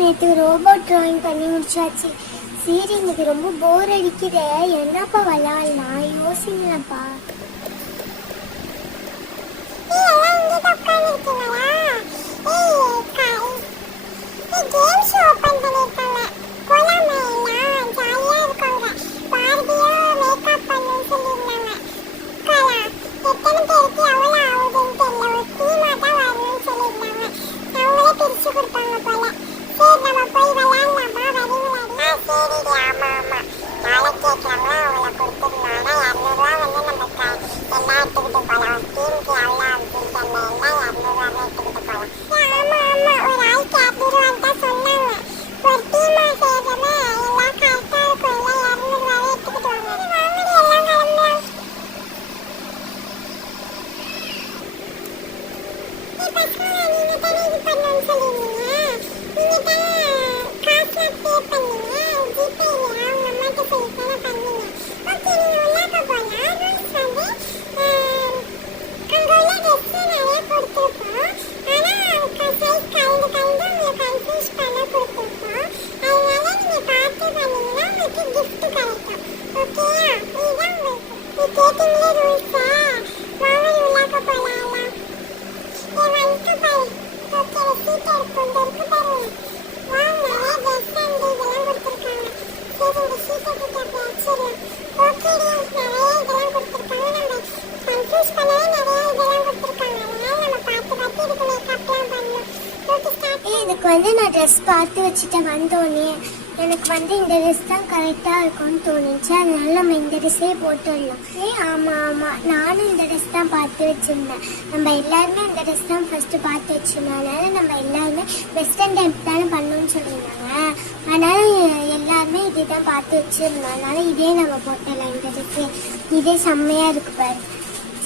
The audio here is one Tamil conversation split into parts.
நேற்று ரோபோட் டிராயிங் பண்ணி முடிச்சாச்சு. சரி இன்னைக்கு ரொம்ப போர் அடிக்குதே, என்னப்பா விளாட்லாம் யோசிங்களப்பா. இதுக்கு நான் ட்ரெஸ் பார்த்து வச்சுட்டேன். வந்தோடனே எனக்கு இந்த ட்ரெஸ் தான் கரெக்டாக இருக்கும்னு தோணுச்சு. அதனால நம்ம இந்த ட்ரெஸ்ஸே போட்டுடலாம். ஆமாம் நானும் இந்த ட்ரெஸ் தான் பார்த்து வச்சுருந்தேன். நம்ம எல்லாருமே இந்த ட்ரெஸ் தான் ஃபஸ்ட்டு பார்த்து வச்சுருந்தோம். அதனால் நம்ம எல்லாருமே வெஸ்டர்ன் டைப் தானே பண்ணணும்னு சொல்லியிருந்தாங்க. அதனால் எல்லாருமே இதே தான் பார்த்து வச்சுருந்தோம். அதனால் இதே நம்ம போட்டுடலாம். இந்த ட்ரெஸ்ஸு இதே செம்மையாக இருக்கு பாரு.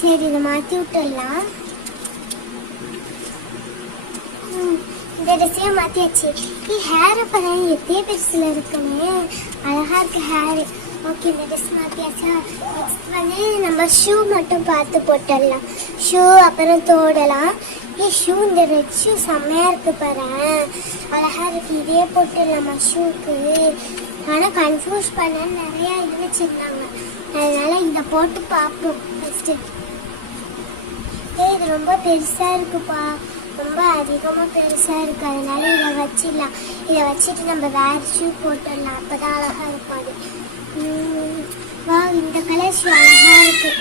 சரி இதை மாற்றி விட்டுடலாம். இந்த ட்ரெஸ்ஸையும் மாற்றியாச்சு. ஹேரை பாரு எத்தே பெருசில் இருக்குன்னு, அழகாக இருக்குது ஹேரு. ஓகே இந்த ட்ரெஸ் மாற்றியாச்சா. நெக்ஸ்ட் நம்ம ஷூ மட்டும் பார்த்து போட்டுடலாம். ஷூ அப்புறம் தோடலாம். ஷூ இந்த ரெட் ஷூ செம்மையாக இருக்குது பாரு, அழகாக இருக்குது. இதே போட்டுடலாமா ஷூக்கு. ஆனால் கன்ஃபியூஸ் பண்ண நிறையா இது வச்சுருந்தாங்க. அதனால் இதை போட்டு பார்ப்போம் ஃபஸ்ட்டு. இது ரொம்ப பெருசாக இருக்குப்பா, ரொம்ப அதிகமாக பெருசாக இருக்குது. அதனால இதை வச்சிடலாம். இதை வச்சுட்டு நம்ம வேறு ஷூ போட்டுடலாம். அப்போ தான் அழகாக இருக்கும் அது. வா இந்த கலர் ஷூ அழகாக இருக்குது.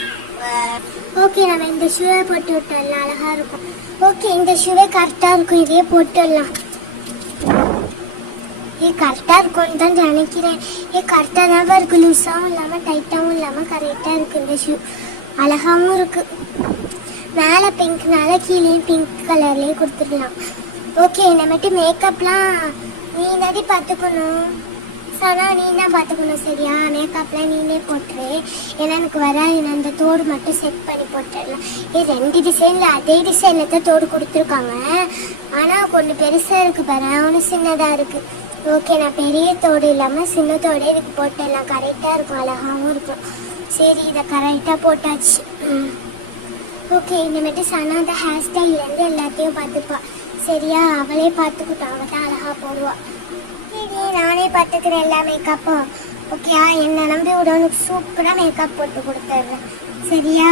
ஓகே நம்ம இந்த ஷூவை போட்டு விட்டுடலாம், அழகாக இருக்கும். ஓகே இந்த ஷூவே கரெக்டாக இருக்கும், இதே போட்டுடலாம். கரெக்டாக இருக்கும்னு தான் நினைக்கிறேன். கரெக்டாக தான் இருக்குது, லூஸாகவும் இல்லாமல் டைட்டாகவும் இல்லாமல் கரெக்டாக இருக்குது. இந்த ஷூ அழகாகவும் இருக்குது. மேலே பிங்க்னால கீழேயும் பிங்க் கலர்லேயே கொடுத்துடலாம். ஓகே நம்மட்டு மேக்கப்லாம் நீ தாண்டி பார்த்துக்கணும். சனா நீ தான் பார்த்துக்கணும் சரியா. மேக்கப்லாம் நீனே போட்டுரு, ஏன்னா எனக்கு வராது. நான் அந்த தோடு மட்டும் செட் பண்ணி போட்டுடலாம். ரெண்டு டிசைனில் அதே டிசைனில் தான் தோடு கொடுத்துருக்காங்க. ஆனால் கொஞ்சம் பெருசாக இருக்குது பாரு, ஒன்று சின்னதாக இருக்குது. ஓகே நான் பெரிய தோடு இல்லாமல் சின்ன தோடு இதுக்கு போட்டுடலாம். கரெக்டாக இருக்கும், அழகாகவும் இருக்கும். சரி இதை கரெக்டாக போட்டாச்சு. ஓகே இனிமேட்டு சனா அந்த ஹேர் ஸ்டைல்லேருந்து எல்லாத்தையும் பார்த்துப்பா சரியா. அவளே பார்த்துக்கிட்டோம், அவள் தான் அழகாக போடுவாள். சரி நானே பார்த்துக்கிறேன் எல்லா மேக்கப்பும். ஓகே என்னை நம்பி உடனுக்கு சூப்பராக மேக்கப் போட்டு கொடுத்துட்றேன் சரியா.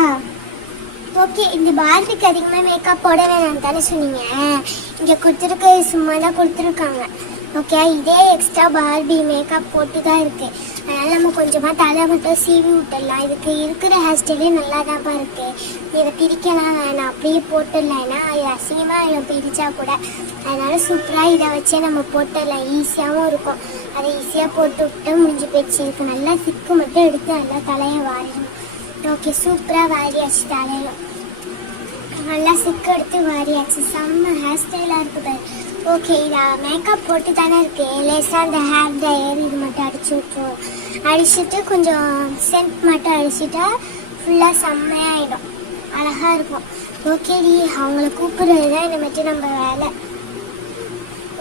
ஓகே இந்த பார்பிக்கு அதிகமாக மேக்கப் போட வேணாம் தானே சொன்னீங்க. இங்கே கொடுத்துருக்க சும்மா தான் கொடுத்துருக்காங்க. ஓகே இதே எக்ஸ்ட்ரா பார்பி மேக்கப் போட்டு தான் இருக்குது. அதனால் நம்ம கொஞ்சமாக தலை மட்டும் சீவி விட்டுடலாம். இதுக்கு இருக்கிற ஹேர் ஸ்டைலே நல்லா தான்ப்பா இருக்குது. இதை பிரிக்கலாம் வேணாம், அப்படியே போட்டுடலாம். ஏன்னா இது அசிங்கமாக இதை பிரித்தா கூட. அதனால் சூப்பராக இதை வச்சே நம்ம போட்டுடலாம். ஈஸியாகவும் இருக்கும். அதை ஈஸியாக போட்டு விட்டு முடிஞ்சு போயிடுச்சு. இதுக்கு நல்லா சிக்கு மட்டும் எடுத்து நல்லா தலையை வாரிடணும். ஓகே சூப்பராக வாரியாச்சு. தலையிலும் நல்லா சிக்கு எடுத்து வாரியாச்சு. செம்ம ஹேர் ஸ்டைலாக இருக்குது. ஓகே இதை மேக்கப் போட்டு தானே இருக்குது. லேசாக அந்த ஹேர் ட்ரையர் இது மட்டும் அடிச்சு விட்ருவோம். அடிச்சுட்டு கொஞ்சம் சென்ட் மட்டும் அடிச்சுட்டா ஃபுல்லாக செம்மையாகிடும், அழகாக இருக்கும். ஓகே டி அவங்கள கூப்பிடுறது தான் இனிமேட்டு நம்ம வேலை.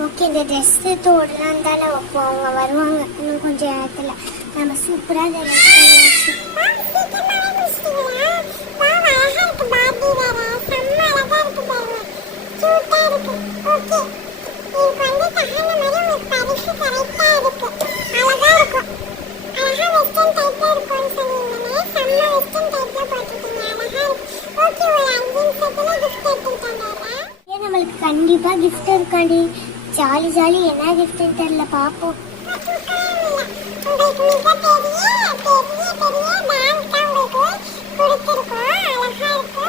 ஓகே இந்த ட்ரெஸ்ஸு தோடலாம் தானே வைப்போம், அவங்க வருவாங்க இன்னும் கொஞ்சம் நேரத்தில். நம்ம சூப்பராக இதை ட்ரெஸ் பண்ணியாச்சு. ஓகே இதுக்கு வந்து கண்டிப்பா gift இருக்காண்டி. ஜாலி ஜாலி என்ன கிஃப்ட்னு தெரியல, பாப்போம். உங்களுக்கு மிக பெரிய பெரிய பெரிய பேங்க் தான் உங்களுக்கு கொடுத்துருக்கோம். அழகா இருக்கு.